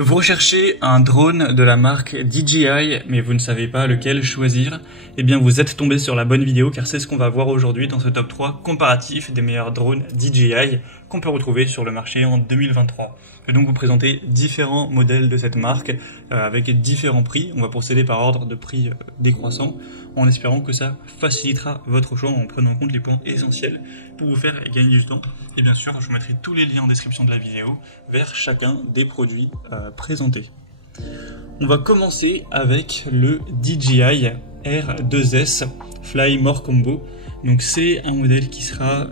Vous recherchez un drone de la marque DJI, mais vous ne savez pas lequel choisir? Eh bien, vous êtes tombé sur la bonne vidéo, car c'est ce qu'on va voir aujourd'hui dans ce top 3 comparatif des meilleurs drones DJI qu'on peut retrouver sur le marché en 2023. Je vais donc vous présenter différents modèles de cette marque avec différents prix. On va procéder par ordre de prix décroissant, en espérant que ça facilitera votre choix en prenant en compte les points essentiels pour vous faire gagner du temps. Et bien sûr, je vous mettrai tous les liens en description de la vidéo vers chacun des produits présentés. On va commencer avec le DJI R2S Fly More Combo. Donc c'est un modèle qui sera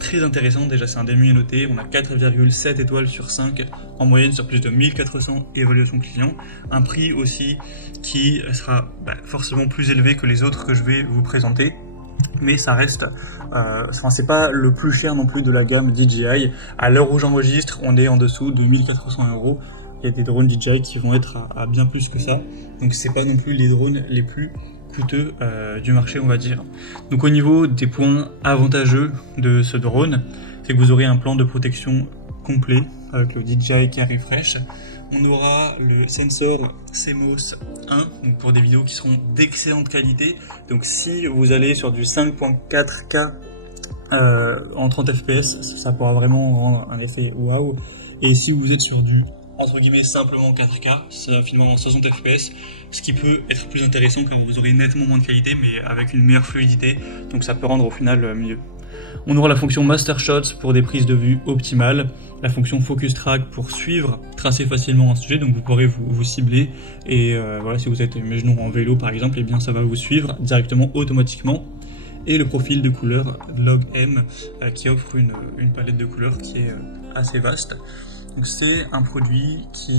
très intéressant. Déjà, c'est un des mieux notés. On a 4,7 étoiles sur 5 en moyenne sur plus de 1400 évaluations clients. Un prix aussi qui sera forcément plus élevé que les autres que je vais vous présenter. Mais ça reste, c'est pas le plus cher non plus de la gamme DJI. À l'heure où j'enregistre, on est en dessous de 1400 €. Il y a des drones DJI qui vont être à bien plus que ça. Donc c'est pas non plus les drones les plus coûteux du marché, on va dire. Donc au niveau des points avantageux de ce drone, c'est que vous aurez un plan de protection complet avec le DJI Car Refresh. On aura le sensor CMOS 1, donc pour des vidéos qui seront d'excellente qualité. Donc si vous allez sur du 5.4K en 30 fps, ça pourra vraiment rendre un effet waouh. Et si vous êtes sur du entre guillemets simplement 4K, ça va finalement en 60 fps, ce qui peut être plus intéressant car vous aurez nettement moins de qualité mais avec une meilleure fluidité, donc ça peut rendre au final mieux. On aura la fonction Master Shots pour des prises de vue optimales, la fonction Focus Track pour suivre, tracer facilement un sujet, donc vous pourrez vous cibler et voilà, si vous êtes, imaginons en vélo par exemple, et bien ça va vous suivre directement automatiquement. Et le profil de couleur Log M qui offre une palette de couleurs qui est assez vaste. Donc c'est un produit qui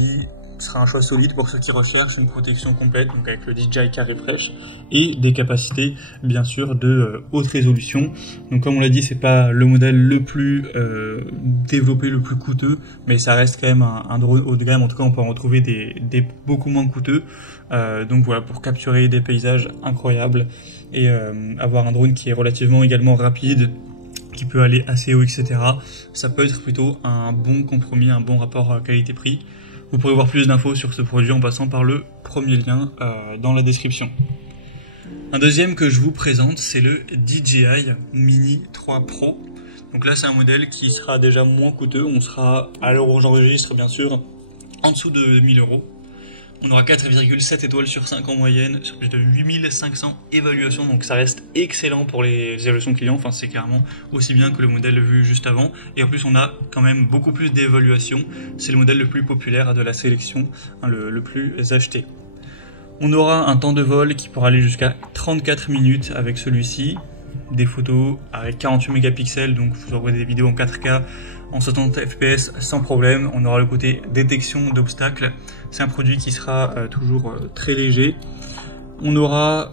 sera un choix solide pour ceux qui recherchent une protection complète, donc avec le DJI Car Refresh et des capacités bien sûr de haute résolution. Donc comme on l'a dit, c'est pas le modèle le plus développé, le plus coûteux, mais ça reste quand même un drone haut de gamme. En tout cas, on peut en retrouver des beaucoup moins coûteux. Donc voilà, pour capturer des paysages incroyables et avoir un drone qui est relativement également rapide, qui peut aller assez haut, etc. Ça peut être plutôt un bon compromis, un bon rapport qualité-prix. Vous pourrez voir plus d'infos sur ce produit en passant par le premier lien dans la description. Un deuxième que je vous présente, c'est le DJI Mini 3 Pro. Donc là, c'est un modèle qui sera déjà moins coûteux. On sera, à l'heure où j'enregistre, bien sûr, en dessous de 1000 €. On aura 4,7 étoiles sur 5 en moyenne, sur plus de 8500 évaluations, donc ça reste excellent pour les évaluations clients, enfin c'est clairement aussi bien que le modèle vu juste avant, et en plus on a quand même beaucoup plus d'évaluations, c'est le modèle le plus populaire de la sélection, le plus acheté. On aura un temps de vol qui pourra aller jusqu'à 34 minutes avec celui-ci, des photos avec 48 mégapixels, donc vous aurez des vidéos en 4K, en 60 fps sans problème. On aura le côté détection d'obstacles. C'est un produit qui sera toujours très léger. On aura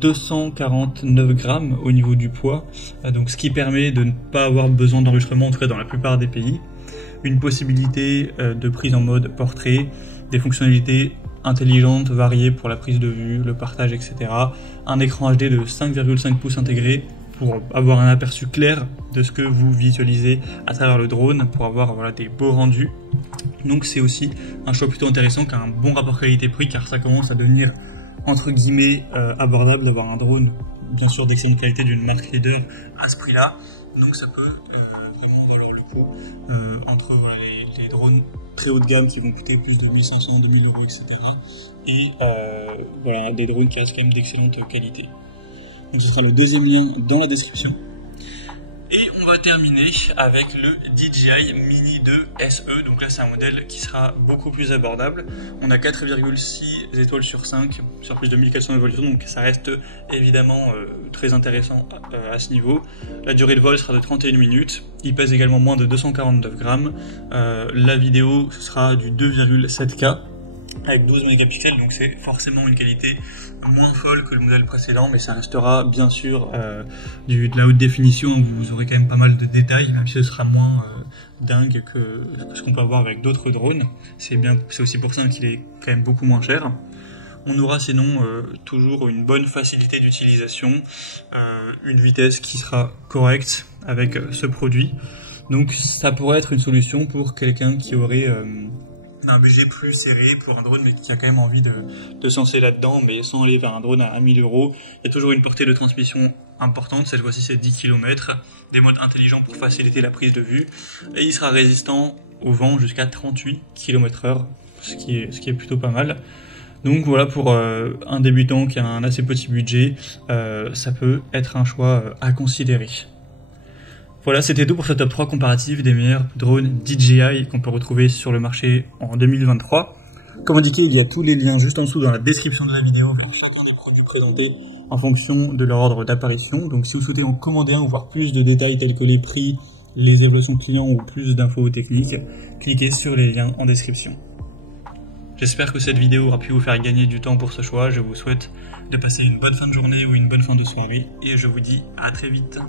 249 grammes au niveau du poids, donc ce qui permet de ne pas avoir besoin d'enregistrement, en tout cas dans la plupart des pays. Une possibilité de prise en mode portrait, des fonctionnalités intelligentes, variées pour la prise de vue, le partage, etc. Un écran HD de 5,5 pouces intégré pour avoir un aperçu clair de ce que vous visualisez à travers le drone, pour avoir voilà, des beaux rendus. Donc c'est aussi un choix plutôt intéressant, qui a un bon rapport qualité-prix, car ça commence à devenir entre guillemets abordable d'avoir un drone bien sûr d'excellente qualité d'une marque leader à ce prix-là. Donc ça peut vraiment valoir le coup entre voilà, les drones très haut de gamme qui vont coûter plus de 1500, 2000 €, etc. Et voilà, des drones qui restent quand même d'excellente qualité. Donc ce sera le deuxième lien dans la description. Et on va terminer avec le DJI Mini 2 SE. Donc là c'est un modèle qui sera beaucoup plus abordable. On a 4,6 étoiles sur 5 sur plus de 1400 évaluations, donc ça reste évidemment très intéressant à ce niveau. La durée de vol sera de 31 minutes. Il pèse également moins de 249 grammes. La vidéo ce sera du 2,7K. Avec 12 mégapixels, donc c'est forcément une qualité moins folle que le modèle précédent, mais ça restera bien sûr de la haute définition. Vous aurez quand même pas mal de détails, même si ce sera moins dingue que ce qu'on peut avoir avec d'autres drones. C'est aussi pour ça qu'il est quand même beaucoup moins cher. On aura sinon toujours une bonne facilité d'utilisation, une vitesse qui sera correcte avec ce produit. Donc ça pourrait être une solution pour quelqu'un qui aurait d'un budget plus serré pour un drone, mais qui a quand même envie de se lancer là-dedans, mais sans aller vers un drone à 1000 €. Il y a toujours une portée de transmission importante, cette fois-ci c'est 10 km, des modes intelligents pour faciliter la prise de vue, et il sera résistant au vent jusqu'à 38 km/h, ce qui est plutôt pas mal. Donc voilà, pour un débutant qui a un assez petit budget, ça peut être un choix à considérer. Voilà, c'était tout pour ce top 3 comparatif des meilleurs drones DJI qu'on peut retrouver sur le marché en 2023. Comme indiqué, il y a tous les liens juste en dessous dans la description de la vidéo vers chacun des produits présentés en fonction de leur ordre d'apparition. Donc si vous souhaitez en commander un ou voir plus de détails tels que les prix, les évaluations clients ou plus d'infos techniques, cliquez sur les liens en description. J'espère que cette vidéo aura pu vous faire gagner du temps pour ce choix. Je vous souhaite de passer une bonne fin de journée ou une bonne fin de soirée et je vous dis à très vite.